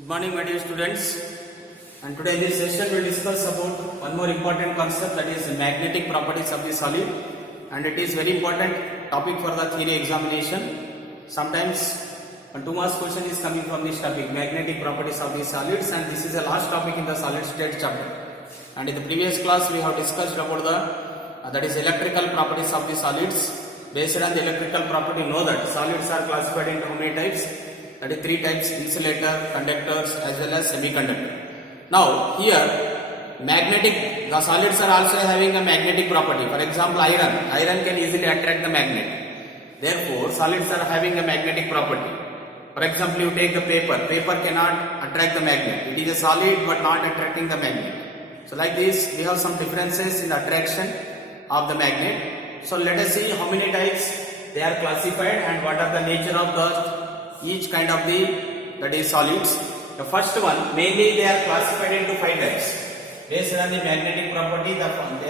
Good morning, my dear students. And today in this session we will discuss about one more important concept, that is magnetic properties of the solid, and it is very important topic for the theory examination. Sometimes a 2 marks question is coming from this topic, magnetic properties of the solids, and this is the last topic in the solid state chapter. And in the previous class we have discussed about the that is electrical properties of the solids. Based on the electrical property, know that solids are classified into how many types? That is 3 types: insulator, conductors as well as semiconductor. Now here the solids are also having a magnetic property. For example, iron can easily attract the magnet. Therefore solids are having a magnetic property. For example, you take the paper cannot attract the magnet. It is a solid but not attracting the magnet. So like this we have some differences in the attraction of the magnet. So let us see how many types they are classified and what are the nature of each kind of that is solids. The first one, mainly they are classified into 5 types. Based on the magnetic property, they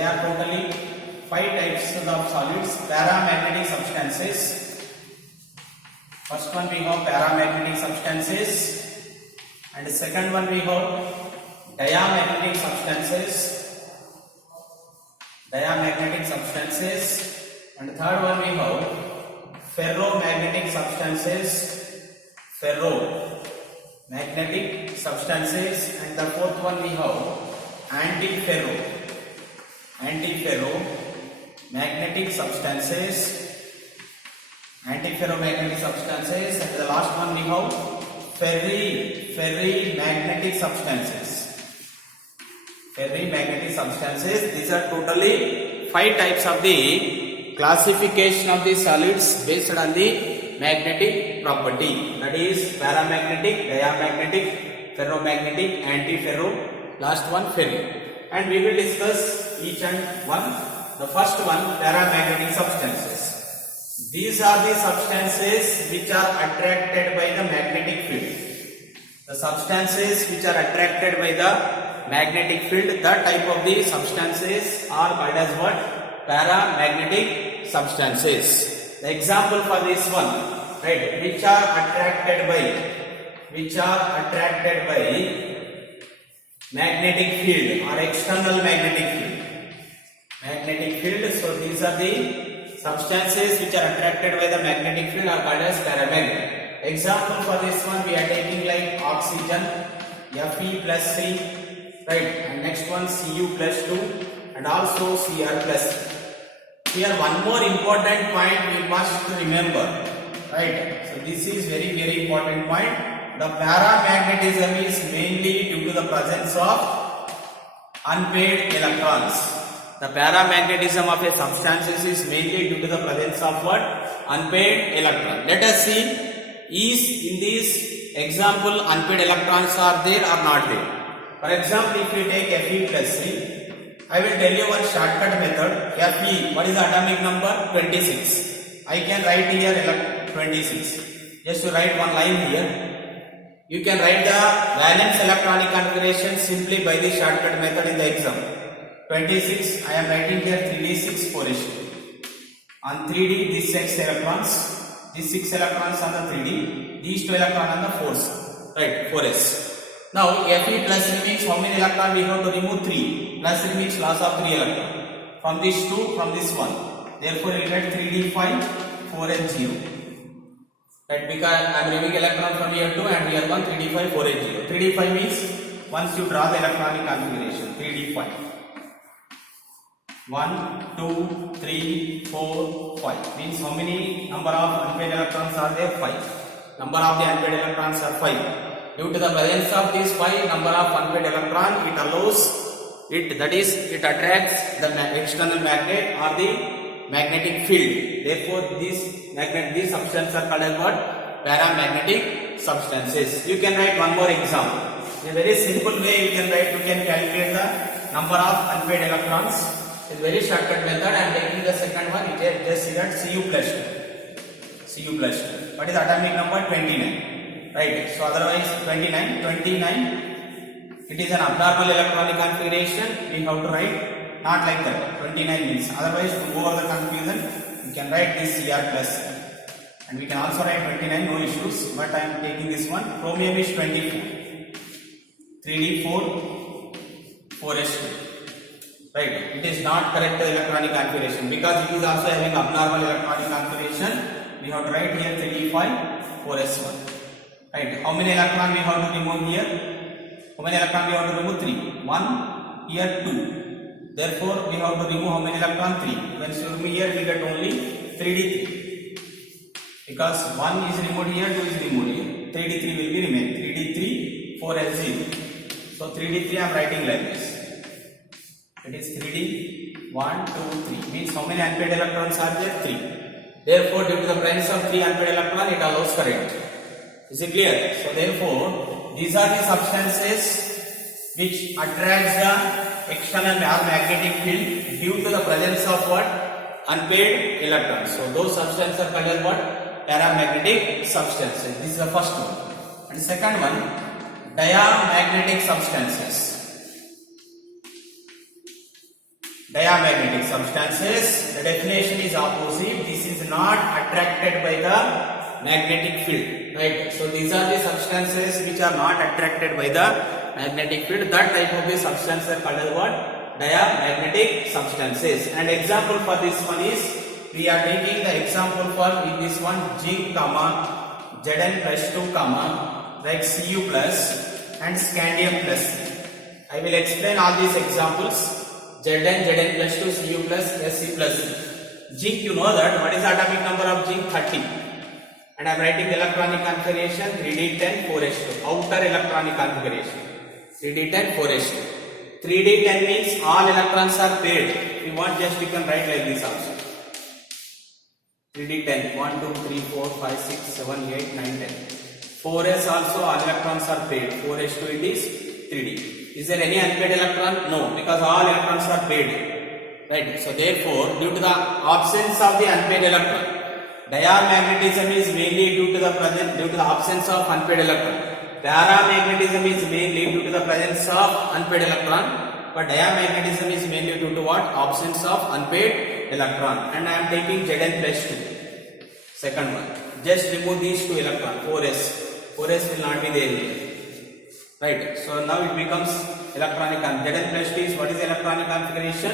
are totally 5 types of solids. Paramagnetic substances. First one we have paramagnetic substances, and the second one we have diamagnetic substances. And the third one we have ferromagnetic substances. And the fourth one we have antiferromagnetic substances. And the last one we have ferrimagnetic substances. These are totally 5 types of the classification of the solids based on the magnetic property, that is paramagnetic, diamagnetic, ferromagnetic, antiferro, last one ferri. And we will discuss each and one. The first one, paramagnetic substances. These are the substances which are attracted by the magnetic field. The substances which are attracted by the magnetic field, that type of the substances are called as what? Paramagnetic substances. The example for this one, right, which are attracted by magnetic field or external magnetic field. So these are the substances which are attracted by the magnetic field are called as paramagnetic. Example for this one we are taking like oxygen, Fe+3, right, and next one Cu+2 and also Cr+3. Here one more important point we must remember, right? So this is very important point. The paramagnetism is mainly due to the presence of unpaired electrons. The paramagnetism of a substance is mainly due to the presence of what? Unpaired electron. Let us see, is in this example unpaired electrons are there or not there? For example, if you take Fe+3, I will tell you one shortcut method. Fe, what is the atomic number? 26. I can write here 26. Just to write one line here. You can write the valence electronic configuration simply by the shortcut method in the exam. 26, I am writing here 3d6 4s2. On 3d, these 6 electrons. These 6 electrons on the 3d. These 2 electrons on the 4s. Right, 4s. Now Fe+3 means how many electrons we have to remove? 3. +3 means loss of 3 electrons. From this 2, from this 1. Therefore you get 3d5, 4s0. Right, because I am removing electron from here 2 and here 1, 3d5, 4s0. 3d5 means once you draw the electronic configuration, 3d5. 1, 2, 3, 4, 5. Means how many number of unpaired electrons are there? 5. Number of the unpaired electrons are 5. Due to the presence of these 5 number of unpaired electron, it attracts the external magnet or the magnetic field. Therefore these substances are called as what? Paramagnetic substances. You can write one more example. In a very simple way you can calculate the number of unpaired electrons. It's a very shortcut method. I am taking the second one. You just see that Cu+2. What is the atomic number? 29. Right, so otherwise 29, it is an abnormal electronic configuration. We have to write not like that. 29 means, otherwise to go over the confusion, you can write this Cr+. And we can also write 29, no issues, but I am taking this one. Chromium is 24. 3d4 4s2. Right, it is not correct electronic configuration because it is also having abnormal electronic configuration. We have to write here 3d5 4s1. Right, how many electron we have to remove here? How many electron we have to remove? 3. 1 here, 2. Therefore we have to remove how many electron? 3. When we remove here we get only 3d3 because 1 is removed here, 2 is removed here. 3d3 will be remain. 3d3 4s0. So 3d3 I am writing like this. It is 3d 1 2 3 means how many unpaired electrons are there? 3. Therefore due to the presence of 3 unpaired electrons it allows current. Is it clear? So therefore these are the substances which attracts the external magnetic field due to the presence of what? Unpaired electrons. So those substances are called as what? Paramagnetic substances. This is the first one. And second one, diamagnetic substances. Diamagnetic substances, the definition is opposite. This is not attracted by the magnetic field, right? So these are the substances which are not attracted by the magnetic field. That type of the substance are called as what? Diamagnetic substances. And example for this one is, we are taking the example for in this one zinc, Zn plus 2, like Cu plus and scandium plus. I will explain all these examples. Zn plus 2, Cu plus, Sc plus. Zinc, you know that what is the atomic number of zinc? 30. And I am writing electronic configuration 3d10 4s2. Outer electronic configuration 3d10 4s2. 3d10 means all electrons are paired. If you want, just you can write like this also. 3d10 1 2 3 4 5 6 7 8 9 10. 4s also all electrons are paired. 4s2 it is 3d. Is there any unpaired electron? No, because all electrons are paired. Right. So therefore, due to the absence of the unpaired electron, diamagnetism is mainly due to the absence of unpaired electron. Paramagnetism is mainly due to the presence of unpaired electron, but diamagnetism is mainly due to what? Absence of unpaired electron. And I am taking Zn plus 2. Second one. Just remove these 2 electrons. 4s. 4s will not be there here. Right. So now it becomes electronic. Zn plus 2 is what is electronic configuration?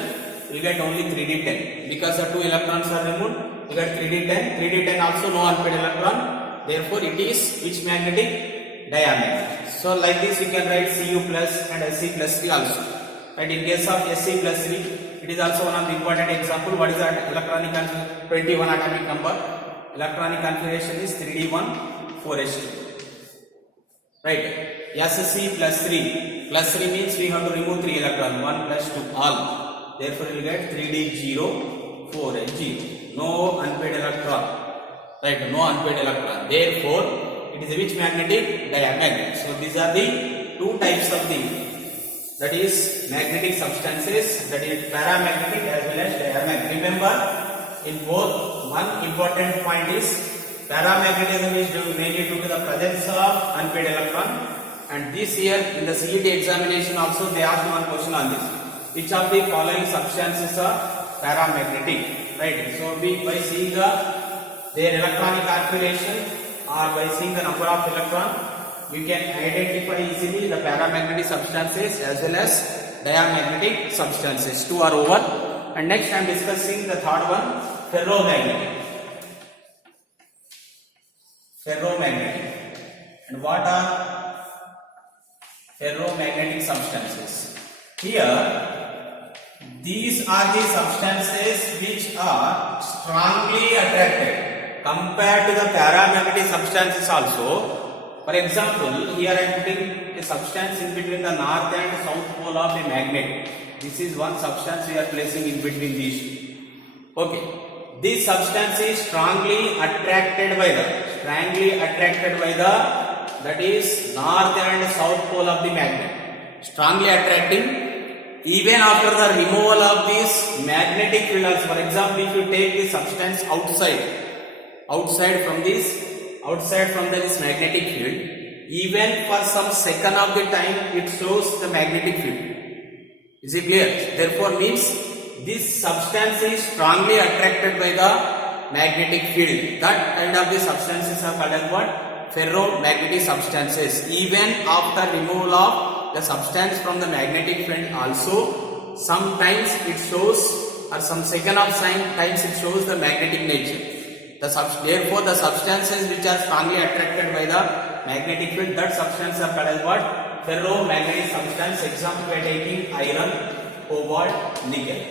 We get only 3d10 because the 2 electrons are removed. We get 3d10. 3d10 also no unpaired electron. Therefore, it is which magnetic? Diamagnetic. So like this you can write Cu plus and Sc plus 3 also. Right. In case of Sc plus 3, it is also one of the important example. What is that electronic configuration? 21 atomic number. Electronic configuration is 3d1 4s2. Right. Sc plus 3. Plus 3 means we have to remove 3 electrons. 1 plus 2 all. Therefore, you will get 3d0 4s0. No unpaired electron. Right. No unpaired electron. Therefore, it is which magnetic? Diamagnetic. So these are the 2 types of the, that is magnetic substances, that is paramagnetic as well as diamagnetic. Remember, in both, one important point is paramagnetism is mainly due to the presence of unpaired electron. And this year in the CET examination also they asked one question on this. Which of the following substances are paramagnetic? Right. So by seeing their electronic configuration or by seeing the number of electrons, you can identify easily the paramagnetic substances as well as diamagnetic substances. 2 are over. And next I am discussing the third one, ferromagnetic. Ferromagnetic. And what are ferromagnetic substances? Here, these are the substances which are strongly attracted compared to the paramagnetic substances also. For example, here I am putting a substance in between the north and south pole of a magnet. This is one substance we are placing in between these two. Okay. This substance is strongly attracted by the, that is north and south pole of the magnet. Strongly attracting even after the removal of this magnetic field also. For example, if you take the substance outside from this magnetic field, even for some second of the time it shows the magnetic field. Is it clear? Therefore means this substance is strongly attracted by the magnetic field. That kind of the substances are called as what? Ferromagnetic substances. Even after removal of the substance from the magnetic field also sometimes it shows, or some second of times it shows the magnetic nature. Therefore the substances which are strongly attracted by the magnetic field, that substance are called as what? Ferromagnetic substance. Example we are taking iron, cobalt, nickel.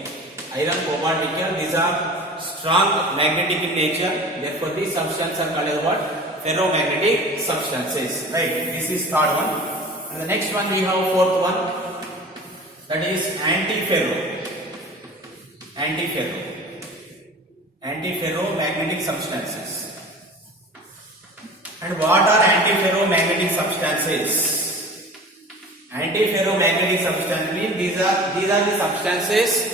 Iron, cobalt, nickel, these are strong magnetic in nature. Therefore these substances are called as what? Ferromagnetic substances. Right, this is third one. And the next one we have fourth one, that is antiferromagnetic substances. And what are antiferromagnetic substances? Antiferromagnetic substances mean these are the substances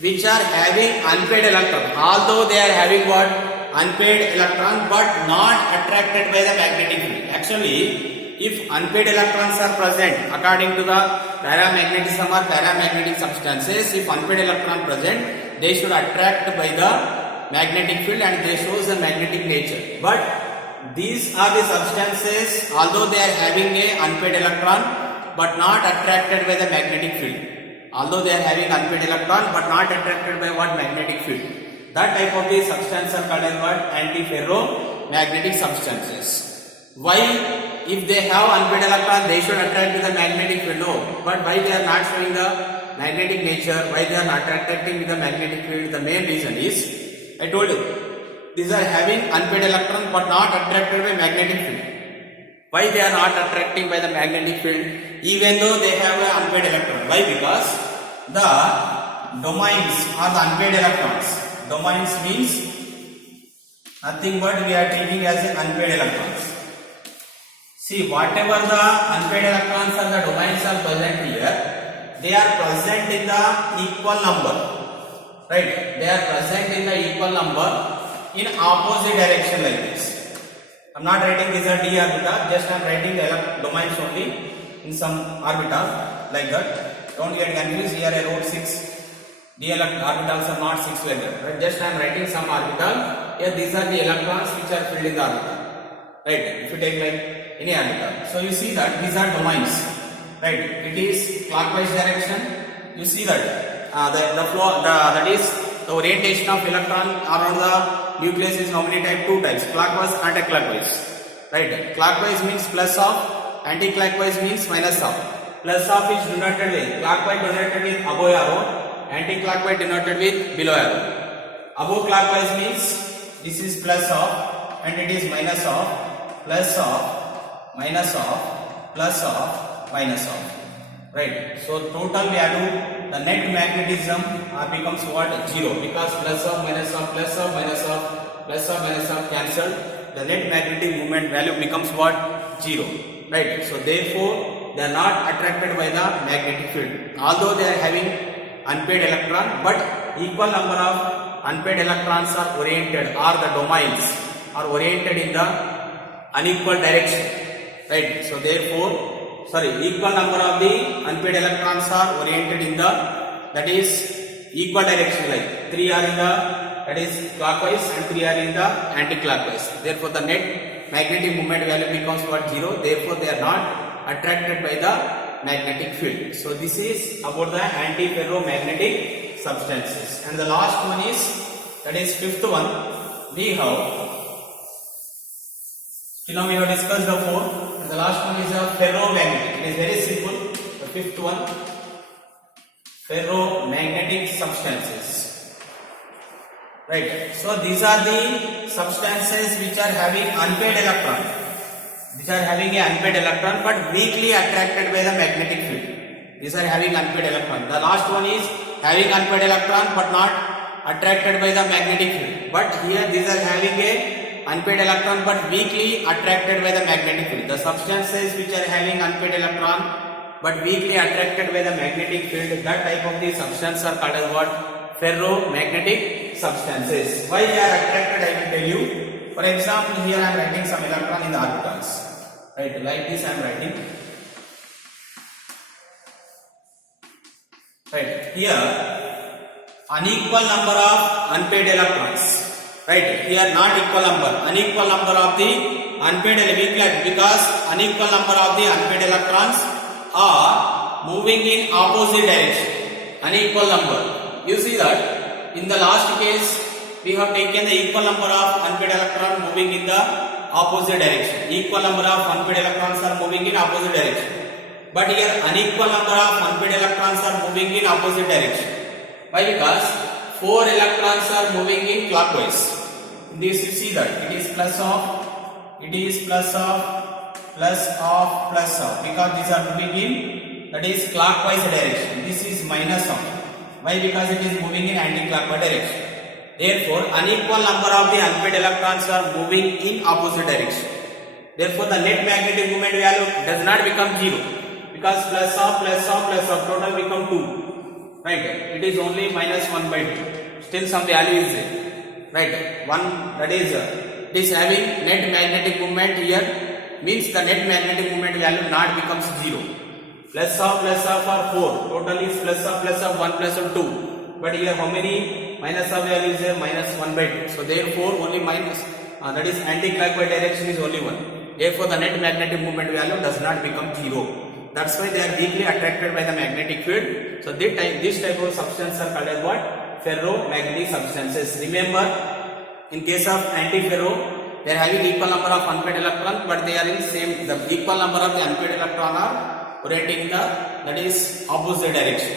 which are having unpaired electron. Although they are having what? Unpaired electron, but not attracted by the magnetic field. Actually, if unpaired electrons are present according to the paramagnetism or paramagnetic substances, if unpaired electron present, they should attract by the magnetic field and they shows the magnetic nature. But these are the substances, although they are having a unpaired electron but not attracted by the magnetic field. Although they are having unpaired electron but not attracted by what? Magnetic field. That type of the substances are called as what? Antiferromagnetic substances. Why? If they have unpaired electron, they should attract to the magnetic field. No. But why they are not showing the magnetic nature? Why they are not attracting with the magnetic field? The main reason is, I told you, these are having unpaired electron but not attracted by magnetic field. Why they are not attracting by the magnetic field even though they have an unpaired electron? Why? Because the domains are the unpaired electrons. Domains means nothing but we are taking as an unpaired electrons. See, whatever the unpaired electrons or the domains are present here, they are present in the equal number. Right? They are present in the equal number in opposite direction like this. I am not writing these are d orbital, just I am writing the domains only in some orbital like that. Don't get confused. Here I wrote 6. D orbitals are not 6 like that. Right? Just I am writing some orbital. Here these are the electrons which are filled in the orbital. Right? If you take like any orbital, so you see that these are domains. Right? It is clockwise direction. You see that the flow, that is the orientation of electron around the nucleus is how many types? 2 types, clockwise, anti-clockwise. Right? Clockwise means plus of, anti-clockwise means minus of. Plus of is denoted with, clockwise denoted with above arrow, anti-clockwise denoted with below arrow. Above clockwise means this is plus of and it is minus of, plus of, minus of, plus of, minus of. Right? So total value, the net magnetism becomes what? 0, because plus of, minus of, plus of, minus of, plus of, minus of cancelled. The net magnetic moment value becomes what? 0. Right? So therefore they are not attracted by the magnetic field. Although they are having unpaired electron, but equal number of unpaired electrons are oriented, or the domains are oriented in the unequal direction. Right? So therefore, equal number of the unpaired electrons are oriented in the, that is equal direction, like 3 are in the, that is clockwise and 3 are in the anti-clockwise. Therefore the net magnetic moment value becomes what? 0. Therefore they are not attracted by the magnetic field. So this is about the antiferromagnetic substances. And the last one is, that is fifth one, we have, now we have discussed the 4. And the last one is a ferromagnetic. It is very simple. The fifth one, ferromagnetic substances. Right. So these are the substances which are having unpaired electron. These are having an unpaired electron but weakly attracted by the magnetic field. These are having unpaired electron. The last one is having unpaired electron but not attracted by the magnetic field. But here these are having a unpaired electron but weakly attracted by the magnetic field. The substances which are having unpaired electron but weakly attracted by the magnetic field, that type of the substance are called as what? Ferromagnetic substances. Why they are attracted, I will tell you. For example, here I am writing some electron in the orbitals. Right, like this I am writing. Right, here unequal number of unpaired electrons. Right, here not equal number, unequal number of the unpaired electrons, because unequal number of the unpaired electrons are moving in opposite direction, unequal number. You see that in the last case we have taken the equal number of unpaired electrons moving in the opposite direction. Equal number of unpaired electrons are moving in opposite direction. But here unequal number of unpaired electrons are moving in opposite direction. Why? Because 4 electrons are moving in clockwise. In this you see that it is plus of, because these are moving in, that is clockwise direction. This is minus of. Why? Because it is moving in anti-clockwise direction. Therefore, unequal number of the unpaired electrons are moving in opposite direction. Therefore, the net magnetic moment value does not become 0, because plus of total become 2. Right? It is only minus 1 by 2. Still some value is there. Right? 1, that is it is having net magnetic moment here, means the net magnetic moment value not becomes 0. Plus of are 4. Total is plus of 1 plus of 2. But here how many minus of value is there? Minus 1 by 2. So therefore only minus, that is anti-clockwise direction is only 1. Therefore the net magnetic moment value does not become 0. That's why they are weakly attracted by the magnetic field. So this type of substances are called as what? Ferromagnetic substances. Remember, in case of anti-ferro, they are having equal number of unpaired electrons, but they are in same. The equal number of the unpaired electrons are orienting the, that is opposite direction.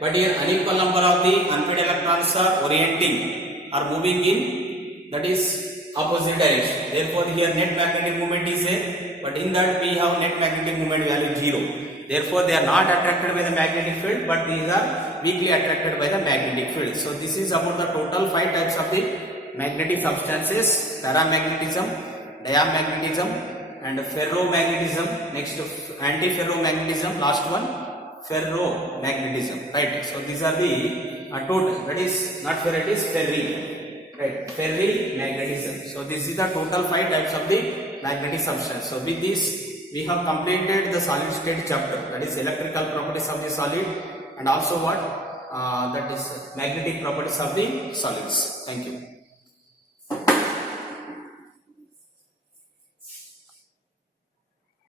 But here unequal number of the unpaired electrons are orienting, are moving in, that is opposite direction. Therefore here net magnetic moment is there, but in that we have net magnetic moment value 0. Therefore they are not attracted by the magnetic field, but these are weakly attracted by the magnetic field. So this is about the total 5 types of the magnetic substances: paramagnetism, diamagnetism, and ferromagnetism. Next anti-ferromagnetism, last one ferromagnetism. Right? So these are the total, that is not ferro, it is ferri. Right? Ferrimagnetism. So this is the total 5 types of the magnetic substance. So with this we have completed the solid state chapter, that is electrical properties of the solid, and also what that is magnetic properties of the solids. Thank you.